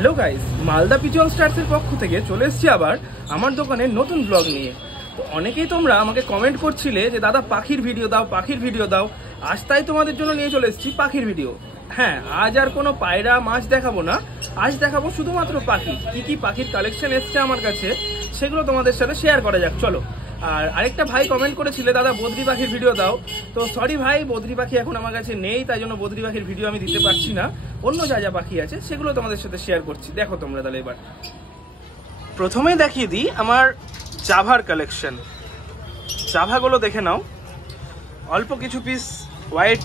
Hello guys, Malda pigeon স্টার্সের পক্ষ থেকে চলে এসেছি আবার আমার দোকানে নতুন ব্লগ নিয়ে। তো অনেকেই তোমরা আমাকে কমেন্ট করছিলে যে দাদা পাখির ভিডিও দাও, পাখির ভিডিও দাও। আজ তাই তোমাদের জন্য নিয়ে চলে এসেছি পাখির ভিডিও। হ্যাঁ, আজ আর কোনো পায়রা মাছ দেখাবো না, আজ দেখাবো শুধুমাত্র পাখি। কি কি পাখির কালেকশন এসছে আমার কাছে সেগুলো তোমাদের সাথে শেয়ার করা যাক, চলো। আর আরেকটা ভাই কমেন্ট করেছিলে দাদা বদ্রি পাখির ভিডিও দাও। তো সরি ভাই, বদ্রি পাখি এখন আমার কাছে নেই, তাই জন্য বদ্রি পাখির ভিডিও আমি দিতে পারছি না। অন্য যা যা পাখি আছে সেগুলো তোমাদের সাথে শেয়ার করছি, দেখো তোমরা তাহলে। এবার প্রথমেই দেখিয়ে দিই আমার জাভার কালেকশন। জাভাগুলো দেখে নাও, অল্প কিছু পিস হোয়াইট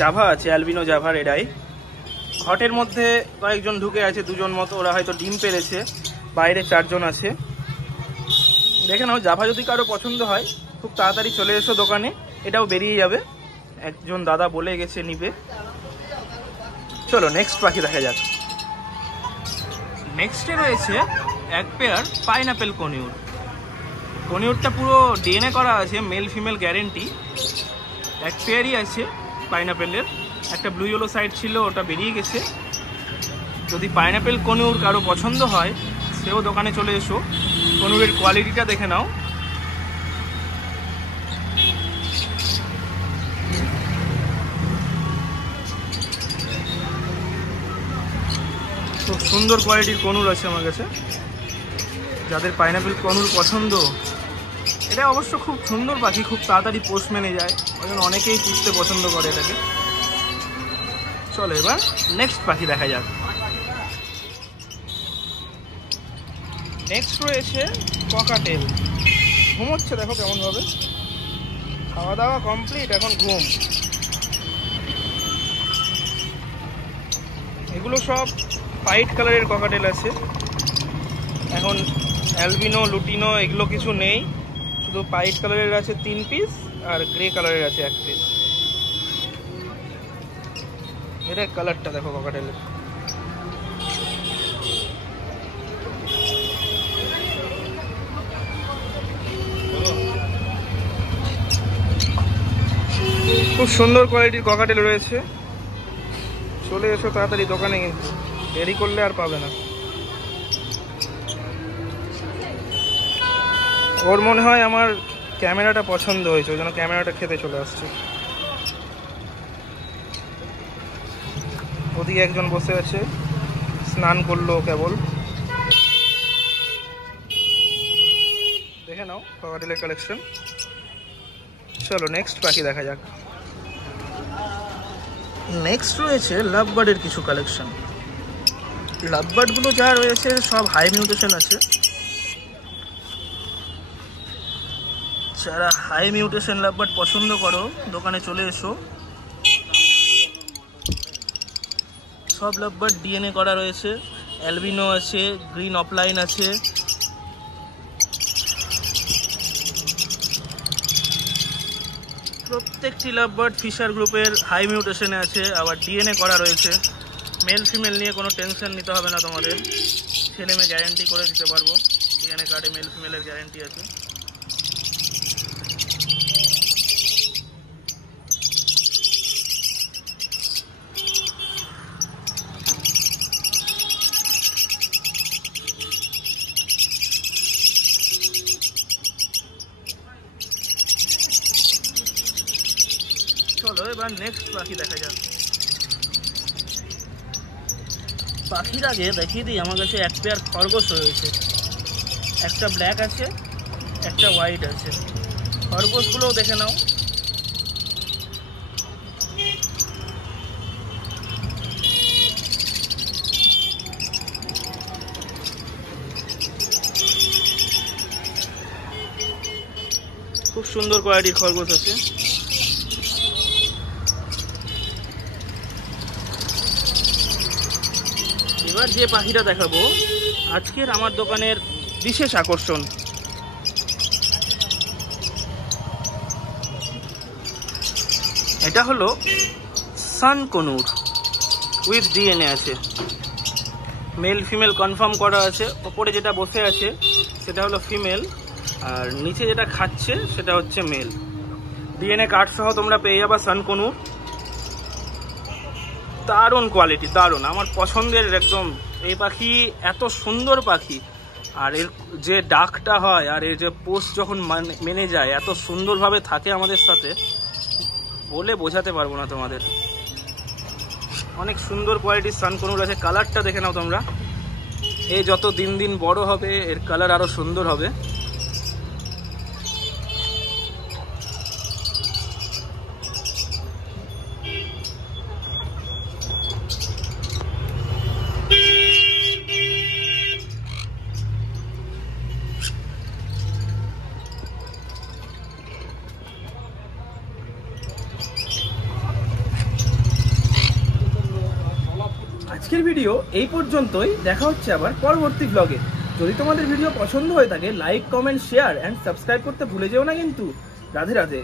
জাভা আছে, অ্যালবিনো জাভার এরাই। ঘটের মধ্যে কয়েকজন ঢুকে আছে, দুজন মতো, ওরা হয়তো ডিম পেরেছে। বাইরে 4 জন আছে। দেখে নাও, জাভা যদি কারো পছন্দ হয় খুব তাড়াতাড়ি চলে এসো দোকানে, এটাও বেরিয়ে যাবে। একজন দাদা বলে গেছে নিবে। চলো নেক্সট পাখি দেখা যাক। নেক্সটে রয়েছে এক পেয়ার পাইনাপেল কনিউর। কনিউরটা পুরো ডিএনএ করা আছে, মেল ফিমেল গ্যারেন্টি। এক পেয়ারই আছে পাইনাপেলের, একটা ব্লু ইয়েলো সাইড ছিল, ওটা বেরিয়ে গেছে। যদি পাইনাপেল কনিউর কারো পছন্দ হয় সেও দোকানে চলে এসো। কনিউরের কোয়ালিটিটা দেখে নাও, খুব সুন্দর কোয়ালিটির কনুর আছে আমার কাছে। যাদের পাইনাপেল কনুর পছন্দ, এটা অবশ্য খুব সুন্দর পাখি, খুব তাড়াতাড়ি পোষ মেনে যায়, ওই জন্য অনেকেই পুষতে পছন্দ করে এটাকে। চলো এবার নেক্সট পাখি দেখা যাক। নেক্সট রয়েছে ককাটেল। ঘুমোচ্ছে, দেখো কেমন ভাবে। খাওয়া দাওয়া কমপ্লিট, এখন ঘুম। এগুলো সব হোয়াইট কালারের ককাটেল আছে। এখন অ্যালবিনো লুটিনো এগুলো কিছু নেই, শুধু হোয়াইট কালারের আছে 3 পিস, আর গ্রে কালারের আছে 1 পিস। এটা কালারটা দেখো ককাটেলের। খুব সুন্দর কোয়ালিটির ককাটেল রয়েছে। চলে এসো তাড়াতাড়ি দোকানে, কিন্তু দেরি করলে আর পাবে না। ওর মনে হয় আমার ক্যামেরাটা পছন্দ হয়েছে, ওই জন্য ক্যামেরাটা খেতে চলে আসছে। ওদিকে একজন বসে আছে, স্নান করলো কেবল। দেখে নাও ককাটেলের কালেকশন। চলো নেক্সট পাখি দেখা যাক। নেক্সট রয়েছে লাভ বার্ডের কিছু কালেকশন। লাভ বার্ডগুলো যা রয়েছে সব হাই মিউটেশন আছে। যারা হাই মিউটেশন লাভ বার্ড পছন্দ করো দোকানে চলে এসো। সব লাভ বার্ড ডিএনএ করা রয়েছে, অ্যালবিনো আছে, গ্রিন অফলাইন আছে। প্রত্যেকটি লাভ বার্ড ফিশার গ্রুপের হাই মিউটেশনে আছে, আবার ডিএনএ করা রয়েছে। মেল ফিমেল নিয়ে কোনো টেনশন নিতে হবে না তোমাদের, ছেলে মেয়ে গ্যারেন্টি করে দিতে পারবো। ডিএনএ কার্ডে মেল ফিমেলের গ্যারেন্টি আছে। চলো এবার নেক্সট পাখি দেখা যাক। পাখির আগে দেখিয়ে দিই, আমার কাছে এক পেয়ার খরগোশ রয়েছে। একটা ব্ল্যাক আছে, একটা হোয়াইট আছে। খরগোশগুলোও দেখে নাও। খুব সুন্দর কোয়ালিটির খরগোশ আছে। এবার যে পাখিটা দেখাবো আজকের আমার দোকানের বিশেষ আকর্ষণ। এটা হলো সান কনুর উইথ ডিএনএ আছে। মেল ফিমেল কনফার্ম করা আছে। ওপরে যেটা বসে আছে সেটা হলো ফিমেল, আর নিচে যেটা খাচ্ছে সেটা হচ্ছে মেল। ডিএনএ কার্ড সহ তোমরা পেয়ে যাবা সান কনুর। দারুণ কোয়ালিটি, দারুণ, আমার পছন্দের একদম এই পাখি এত সুন্দর পাখি, আর এর যে ডাকটা হয় আর এর যে পোস্ট যখন মেনে যায়, এত সুন্দরভাবে থাকে আমাদের সাথে, বলে বোঝাতে পারবো না তোমাদের। অনেক সুন্দর কোয়ালিটির সানকনুর আছে। কালারটা দেখে নাও তোমরা। এই যত দিন দিন বড় হবে এর কালার আরো সুন্দর হবে। আজকের ভিডিও এই পর্যন্তই। দেখা হচ্ছে আবার পরবর্তী ব্লগে। যদি তোমাদের ভিডিও পছন্দ হয়ে থাকে, like, comment, share and subscribe করতে ভুলে যেও না কিন্তু। রাধে রাধে।